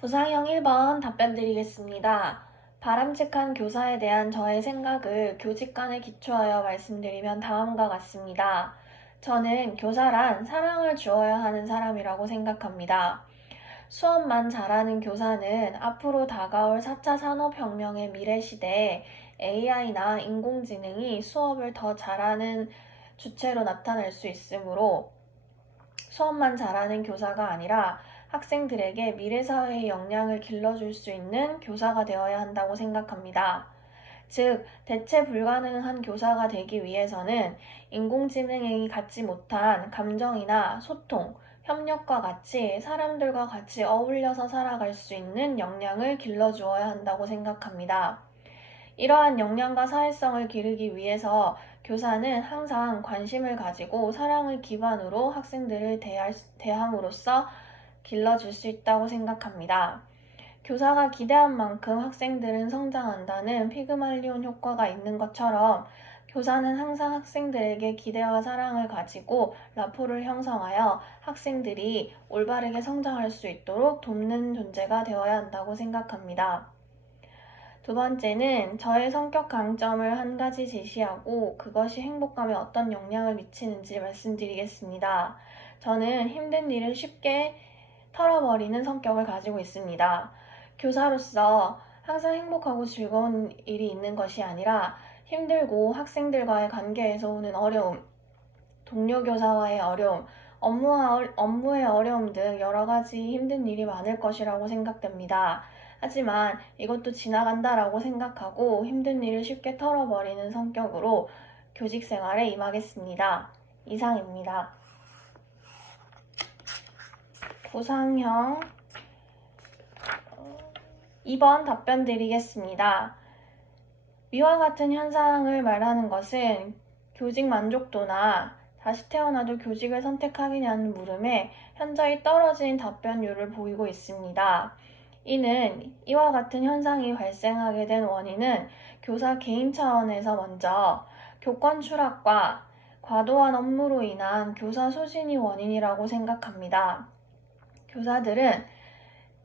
구상형 1번 답변 드리겠습니다. 바람직한 교사에 대한 저의 생각을 교직관에 기초하여 말씀드리면 다음과 같습니다. 저는 교사란 사랑을 주어야 하는 사람이라고 생각합니다. 수업만 잘하는 교사는 앞으로 다가올 4차 산업혁명의 미래 시대에 AI나 인공지능이 수업을 더 잘하는 주체로 나타날 수 있으므로 수업만 잘하는 교사가 아니라 학생들에게 미래 사회의 역량을 길러줄 수 있는 교사가 되어야 한다고 생각합니다. 즉, 대체 불가능한 교사가 되기 위해서는 인공지능이 갖지 못한 감정이나 소통, 협력과 같이 사람들과 같이 어울려서 살아갈 수 있는 역량을 길러주어야 한다고 생각합니다. 이러한 역량과 사회성을 기르기 위해서 교사는 항상 관심을 가지고 사랑을 기반으로 학생들을 대함으로써 길러줄 수 있다고 생각합니다. 교사가 기대한 만큼 학생들은 성장한다는 피그말리온 효과가 있는 것처럼 교사는 항상 학생들에게 기대와 사랑을 가지고 라포를 형성하여 학생들이 올바르게 성장할 수 있도록 돕는 존재가 되어야 한다고 생각합니다. 두 번째는 저의 성격 강점을 한 가지 제시하고 그것이 행복감에 어떤 영향을 미치는지 말씀드리겠습니다. 저는 힘든 일을 쉽게 털어버리는 성격을 가지고 있습니다. 교사로서 항상 행복하고 즐거운 일이 있는 것이 아니라 힘들고 학생들과의 관계에서 오는 어려움, 동료 교사와의 어려움, 업무의 어려움 등 여러 가지 힘든 일이 많을 것이라고 생각됩니다. 하지만 이것도 지나간다라고 생각하고 힘든 일을 쉽게 털어버리는 성격으로 교직 생활에 임하겠습니다. 이상입니다. 구상형 2번 답변 드리겠습니다. 위와 같은 현상을 말하는 것은 교직 만족도나 다시 태어나도 교직을 선택하겠냐는 물음에 현저히 떨어진 답변율을 보이고 있습니다. 이는 이와 같은 현상이 발생하게 된 원인은 교사 개인 차원에서 먼저 교권 추락과 과도한 업무로 인한 교사 소진이 원인이라고 생각합니다. 교사들은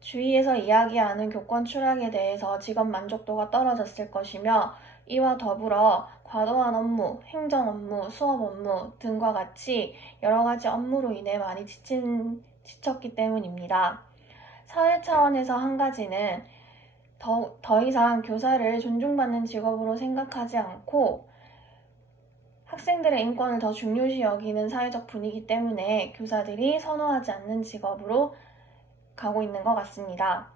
주위에서 이야기하는 교권 추락에 대해서 직업 만족도가 떨어졌을 것이며 이와 더불어 과도한 업무, 행정 업무, 수업 업무 등과 같이 여러 가지 업무로 인해 많이 지쳤기 때문입니다. 사회 차원에서 한 가지는 더 이상 교사를 존중받는 직업으로 생각하지 않고 학생들의 인권을 더 중요시 여기는 사회적 분위기 때문에 교사들이 선호하지 않는 직업으로 가고 있는 것 같습니다.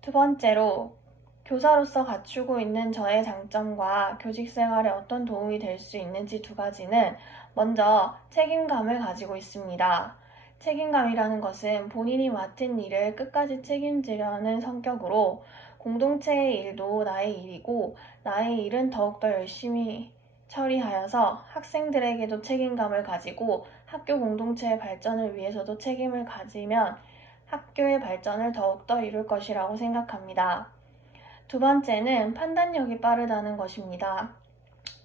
두 번째로 교사로서 갖추고 있는 저의 장점과 교직 생활에 어떤 도움이 될 수 있는지 두 가지는 먼저 책임감을 가지고 있습니다. 책임감이라는 것은 본인이 맡은 일을 끝까지 책임지려는 성격으로 공동체의 일도 나의 일이고 나의 일은 더욱더 열심히 처리하여서 학생들에게도 책임감을 가지고 학교 공동체의 발전을 위해서도 책임을 가지면 학교의 발전을 더욱더 이룰 것이라고 생각합니다. 두 번째는 판단력이 빠르다는 것입니다.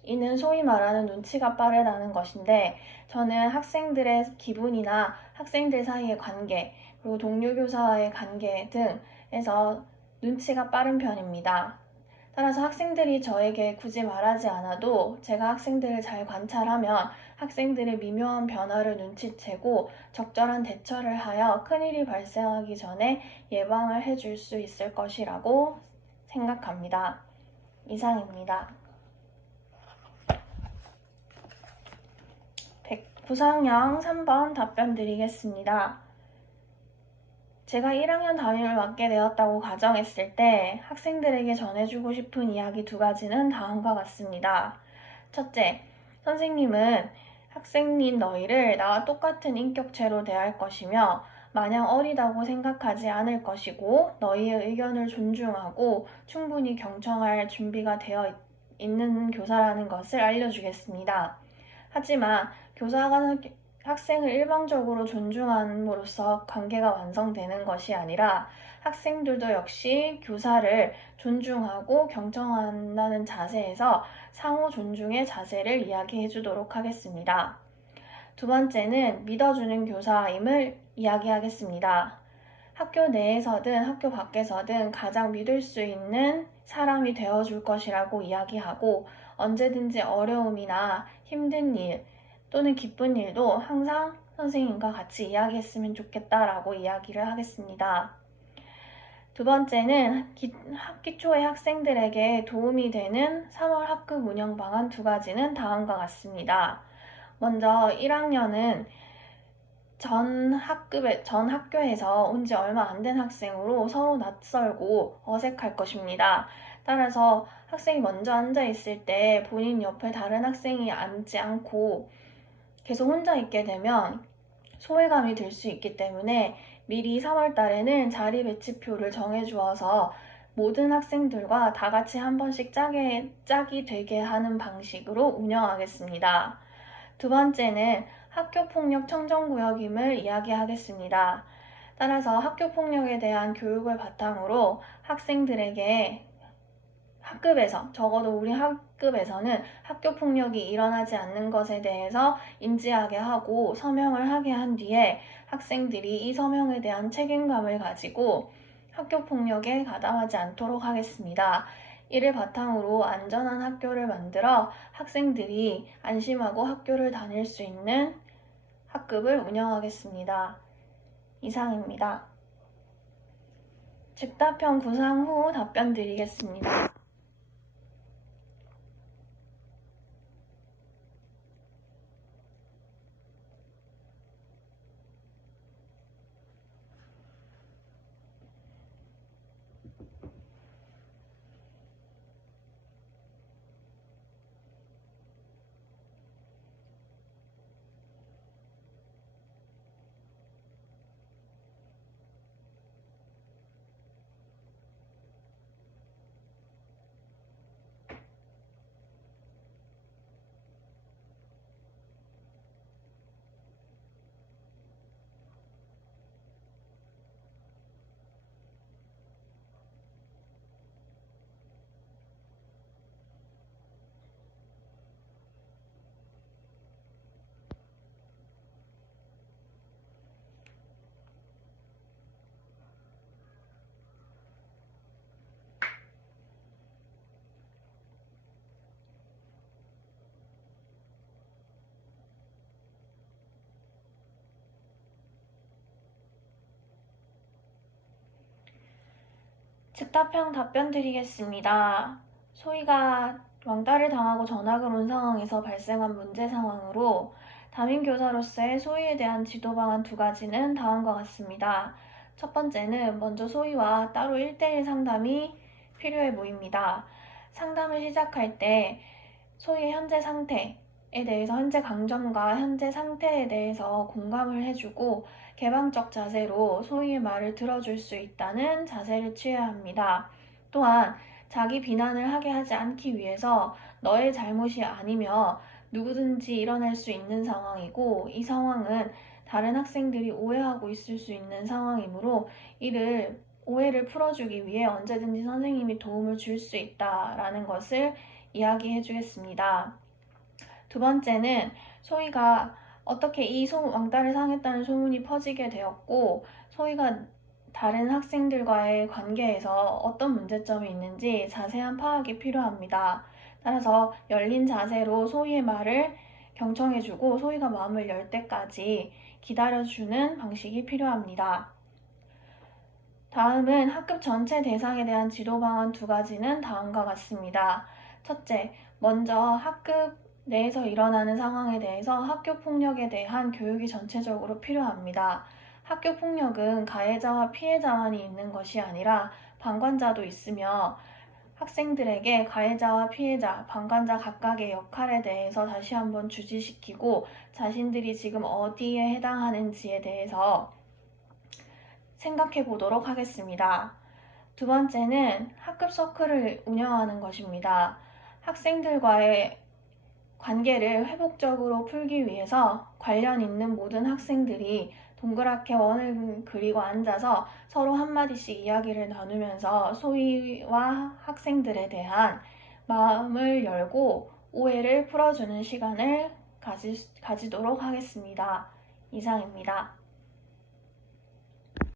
이는 소위 말하는 눈치가 빠르다는 것인데 저는 학생들의 기분이나 학생들 사이의 관계, 그리고 동료 교사와의 관계 등에서 눈치가 빠른 편입니다. 따라서 학생들이 저에게 굳이 말하지 않아도 제가 학생들을 잘 관찰하면 학생들의 미묘한 변화를 눈치채고 적절한 대처를 하여 큰일이 발생하기 전에 예방을 해줄 수 있을 것이라고 생각합니다. 이상입니다. 구상형 3번 답변 드리겠습니다. 제가 1학년 담임을 맡게 되었다고 가정했을 때 학생들에게 전해주고 싶은 이야기 두 가지는 다음과 같습니다. 첫째, 선생님은 학생인 너희를 나와 똑같은 인격체로 대할 것이며 마냥 어리다고 생각하지 않을 것이고 너희의 의견을 존중하고 충분히 경청할 준비가 되어 있는 교사라는 것을 알려주겠습니다. 하지만 교사가 학생을 일방적으로 존중함으로써 관계가 완성되는 것이 아니라 학생들도 역시 교사를 존중하고 경청한다는 자세에서 상호 존중의 자세를 이야기해 주도록 하겠습니다. 두 번째는 믿어주는 교사임을 이야기하겠습니다. 학교 내에서든 학교 밖에서든 가장 믿을 수 있는 사람이 되어줄 것이라고 이야기하고, 언제든지 어려움이나 힘든 일 또는 기쁜 일도 항상 선생님과 같이 이야기했으면 좋겠다라고 이야기를 하겠습니다. 두 번째는 학기 초에 학생들에게 도움이 되는 3월 학급 운영 방안 2가지는 다음과 같습니다. 먼저 1학년은 전 학교에서 온 지 얼마 안 된 학생으로 서로 낯설고 어색할 것입니다. 따라서 학생이 먼저 앉아 있을 때 본인 옆에 다른 학생이 앉지 않고 계속 혼자 있게 되면 소외감이 들 수 있기 때문에 미리 3월 달에는 자리 배치표를 정해주어서 모든 학생들과 다 같이 한 번씩 짝이 되게 하는 방식으로 운영하겠습니다. 두 번째는 학교폭력 청정구역임을 이야기하겠습니다. 따라서 학교폭력에 대한 교육을 바탕으로 학생들에게 학급에서, 적어도 우리 학급에서는 학교폭력이 일어나지 않는 것에 대해서 인지하게 하고 서명을 하게 한 뒤에 학생들이 이 서명에 대한 책임감을 가지고 학교폭력에 가담하지 않도록 하겠습니다. 이를 바탕으로 안전한 학교를 만들어 학생들이 안심하고 학교를 다닐 수 있는 학급을 운영하겠습니다. 이상입니다. 즉답형 구상 후 답변 드리겠습니다. 즉답형 답변 드리겠습니다. 소희가 왕따를 당하고 전학을 온 상황에서 발생한 문제 상황으로 담임교사로서의 소희에 대한 지도 방안 2가지는 다음과 같습니다. 첫 번째는 먼저 소희와 따로 1대1 상담이 필요해 보입니다. 상담을 시작할 때 소희의 현재 상태에 대해서, 현재 강점과 현재 상태에 대해서 공감을 해주고 개방적 자세로 소희의 말을 들어줄 수 있다는 자세를 취해야 합니다. 또한 자기 비난을 하게 하지 않기 위해서 너의 잘못이 아니며 누구든지 일어날 수 있는 상황이고, 이 상황은 다른 학생들이 오해하고 있을 수 있는 상황이므로 이를 오해를 풀어주기 위해 언제든지 선생님이 도움을 줄 수 있다라는 것을 이야기해 주겠습니다. 두 번째는 소희가 어떻게 이 왕따를 당했다는 소문이 퍼지게 되었고, 소희가 다른 학생들과의 관계에서 어떤 문제점이 있는지 자세한 파악이 필요합니다. 따라서 열린 자세로 소희의 말을 경청해주고 소희가 마음을 열 때까지 기다려주는 방식이 필요합니다. 다음은 학급 전체 대상에 대한 지도 방안 2가지는 다음과 같습니다. 첫째, 먼저 학급 내에서 일어나는 상황에 대해서 학교 폭력에 대한 교육이 전체적으로 필요합니다. 학교 폭력은 가해자와 피해자만이 있는 것이 아니라 방관자도 있으며, 학생들에게 가해자와 피해자, 방관자 각각의 역할에 대해서 다시 한번 주지시키고 자신들이 지금 어디에 해당하는지에 대해서 생각해 보도록 하겠습니다. 두 번째는 학급 서클을 운영하는 것입니다. 학생들과의 관계를 회복적으로 풀기 위해서 관련 있는 모든 학생들이 동그랗게 원을 그리고 앉아서 서로 한마디씩 이야기를 나누면서 소희와 학생들에 대한 마음을 열고 오해를 풀어주는 시간을 가지도록 하겠습니다. 이상입니다.